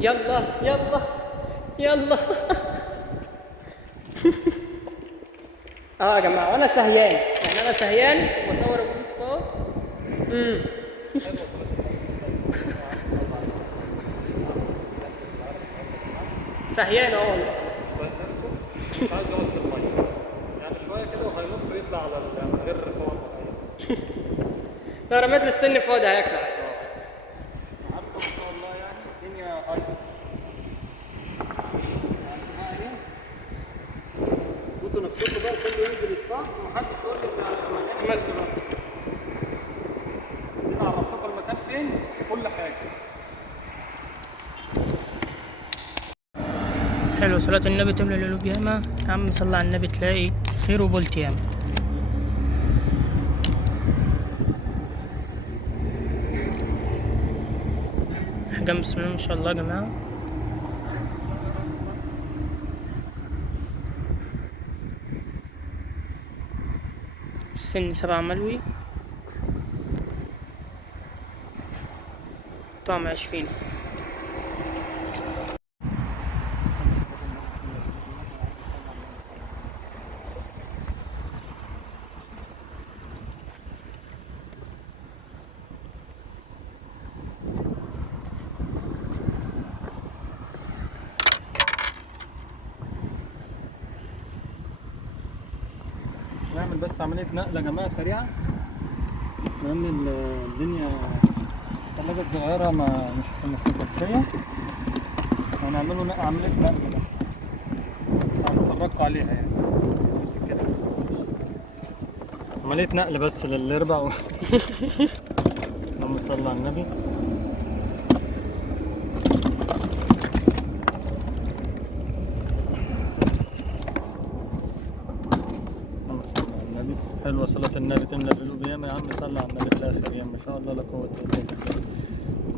يلا يلا يلا. يا جماعه انا سهيان، يعني انا سهيان وبصور الجروس فوق. سهيان اهو. مش طايق نفسه، مش عايز يقعد في الميه، يعني شويه كده وهينط ويطلع على من غير قوه معينه. لو رميت له السن فوق ده هياكله. النهارده ما شاء الله يعني الدنيا هايصه. يعني بقى ايه؟ اظبطوا نفسكم بقى، كله ينزل يصطاد ومحدش يقول لي ده مكان عملت بس. انا عرفتكم المكان فين وكل حاجه. حلو، صلاة النبي تملى القلوب ياما. يا عم صلى على النبي تلاقي خير وبولت ياما. حاجة بسم الله ما شاء الله يا جماعة. السن 7 ملوي، طعم عيش فينا. نعمل بس عملية نقل يا جماعة سريعة، لأن الدنيا الثلاجة الصغيرة مش مكفية. هنعمله عملية نقل بس، هنفرجكوا عليها يعني. بس امسك كده بس، عملية نقل بس للي يربع اللهم صل على النبي. اللهم صل على النبي. حلوة صلاة النبي تملى القلوب ياما. يا عم صل على النبي في الآخر ياما، ما شاء الله لا قوة إلا بالله.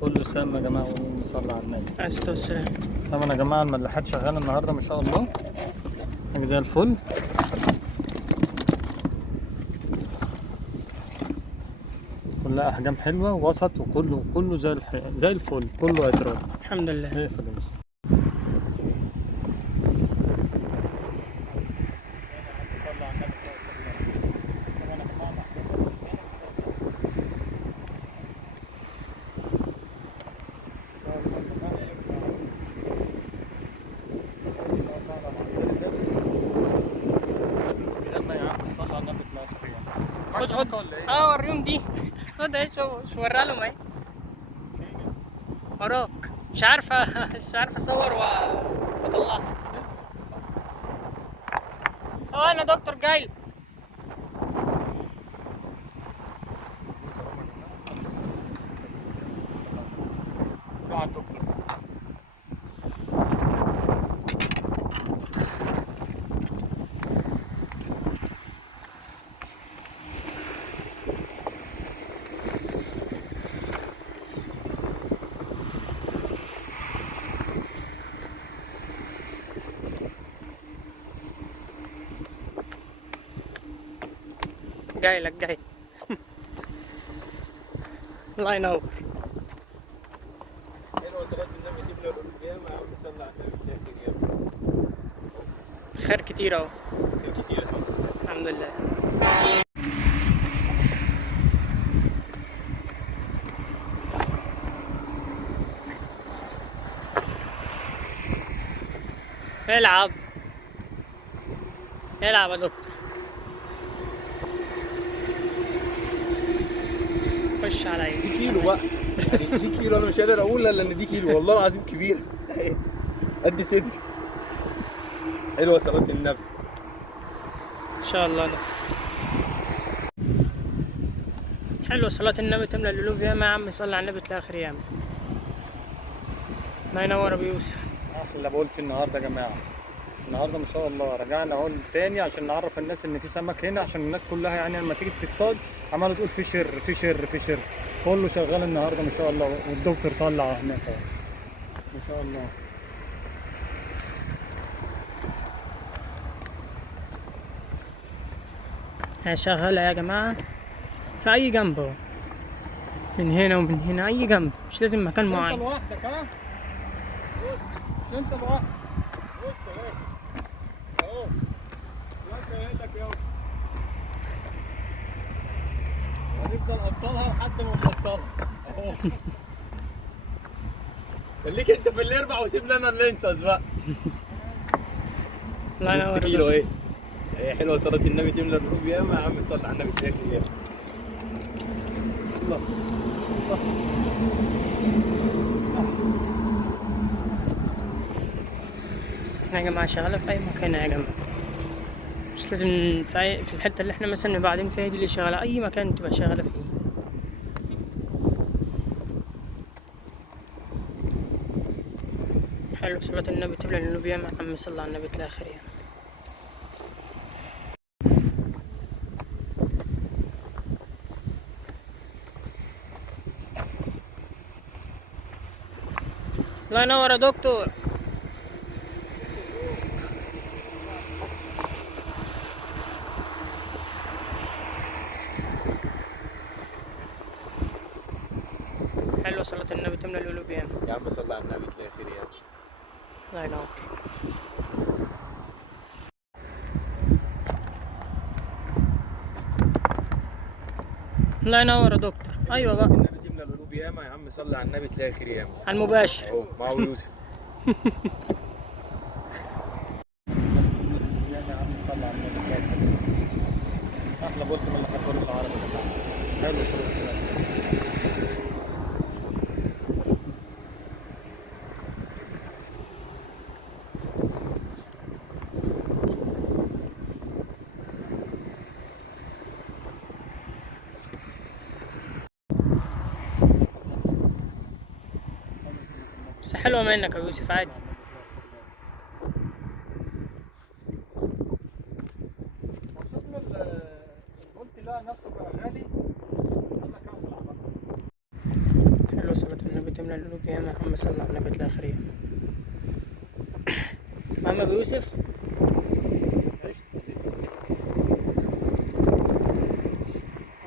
كله سام يا جماعة، ونقول صلى على النبي. عليه الصلاة والسلام. طبعا يا جماعة الملاحات شغالة النهاردة ما شاء الله، حاجة زي الفل. كلها أحجام حلوة وسط، وكله زي الفل، كله هيتراضى. الحمد لله. ايه فلوس. خد وريهم دي. خد اهي، شو ورا لهم اهي وراك. مش عارفة مش عارفة اصور واطلعها. ثواني يا دكتور جاي. روح على الدكتور. جاي لك جاي. الله ينور. حلوة صلاة النبي تملى القلوب ياما. يا عم صل على النبي في الآخر ياما. خير كتير اهو. خير كتير اهو. الحمد لله. العب العب يا دكتور. خش عليا. دي كيلو بقى، يعني دي كيلو. انا مش قادر اقول الا ان دي كيلو، والله العظيم كبير قد صدري. حلوه صلاه النبي. ان شاء الله دكتور. حلو، صلاة النبي تملى القلوب ياما. يا عم صلي على النبي تلاقي اخر ياما. الله ينور ابو يوسف. احلى بولت النهارده يا جماعه. النهارده ما شاء الله رجعنا اهو تاني عشان نعرف الناس ان في سمك هنا، عشان الناس كلها يعني لما تيجي تصطاد عماله تقول في شر في شر في شر. كله شغال النهارده ما شاء الله، والدكتور طلع هناك اهو ما شاء الله. هي شغالة يا جماعة في أي جنب أهو، من هنا ومن هنا، أي جنب، مش لازم مكان انت معين. لوحدك ها؟ مش انت لوحدك. بص يا باشا اهو، باشا قايل لك يابا هنفضل ابطالها لحد ما نبطلها اهو. خليك انت في الاربع وسيب لنا اللينسز بقى. الله نص ينور كيلو دكتور. ايه؟ ايه حلوه صلاة النبي تملى القلوب ياما يا عم، صلي على النبي تلاقي ياما. الله احنا يا جماعة شغالة في أي مكان يا جماعة، مش لازم في الحتة اللي احنا مثلا بعدين فيها دي اللي شغالة، أي مكان تبقى شغالة فيه. حلو صلاة النبي تبلع القلوب ياما يا عم، صلى على النبي تلاقي خير ياما. الله ينور يا دكتور. حلو صلاة النبي تملى القلوب ياما. يا عم صلي على النبي تلاقي خير ياما. الله ينور. الله ينور يا دكتور. أيوة صلاة بقى النبي تملى القلوب ياما يا عم، صلي على النبي تلاقي خير ياما. على المباشر. اهو معه يوسف. يا عم صلي على النبي تلاقي خير ياما. احلى بولت من اللي حكوا العربي يا جماعه. حلو صلاة النبي. بس حلوة منك يا يوسف عادي. قلت لا نفسه بقى غالي. حلو صلاة النبي تملى القلوب ياما يا عم، صلى على النبي تلاقي خير ياما. تمام يا أبو يوسف.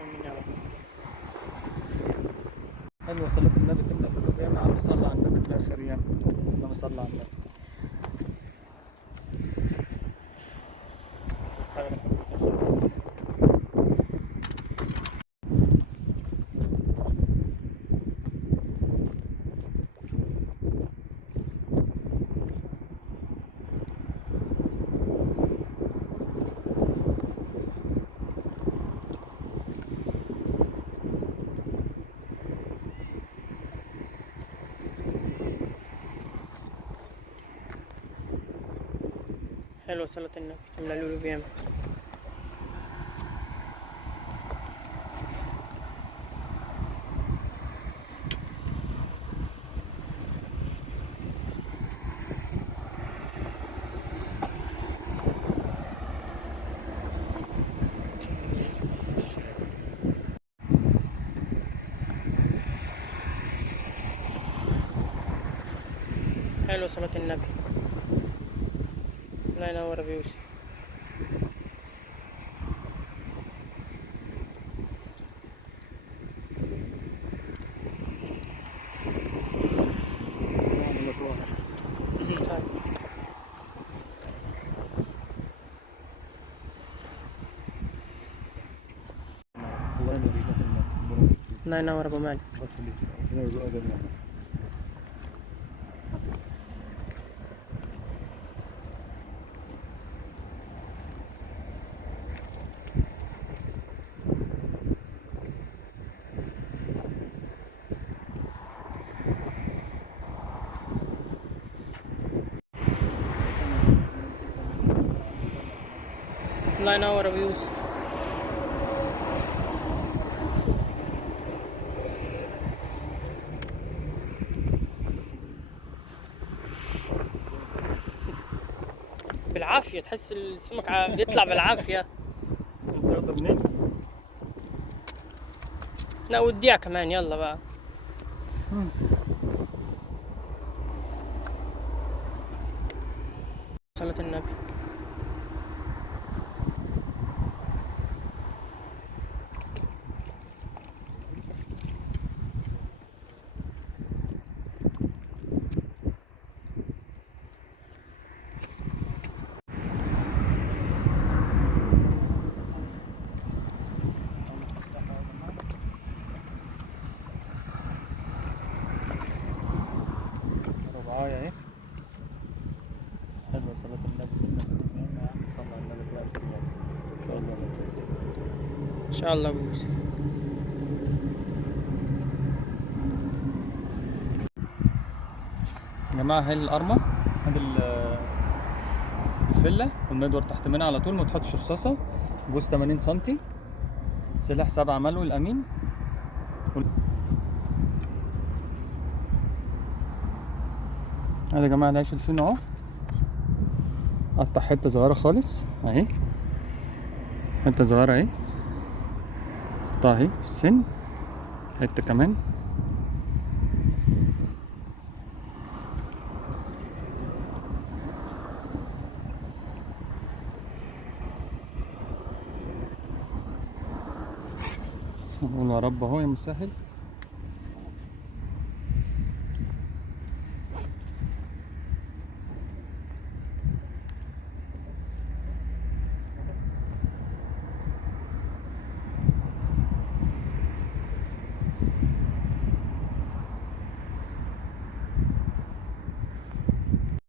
آمين يا رب. حلو صلاة النبي تملى القلوب ياما يا عم، صلي على النبي تلاقي خير ياما. اللهم صل على النبي. حلو صلاة النبي تملى القلوب ياما. حلو صلاة النبي. الله ينور يا أبو يوسف. طيب. الله ينور أبو مالك. الله ينور أبو يوسف. بالعافية تحس السمك بيطلع بالعافية. تاخده منين؟ لا وديها كمان يلا بقى. صلاة النبي. شاء الله بوس. يا جماعة هاي القرمة، هذه الفلة والمدور تحت منها على طول، ما تحطش رصاصة. جوز 80 سنتي، سلاح 7 ملو الأمين. هذا يا جماعة العيش الفين اهو، قطع حتة صغيرة خالص اهي، حتة صغيرة اهي، قطعها اهي في السن، حتة كمان. نقول يا رب اهو يا مسهل.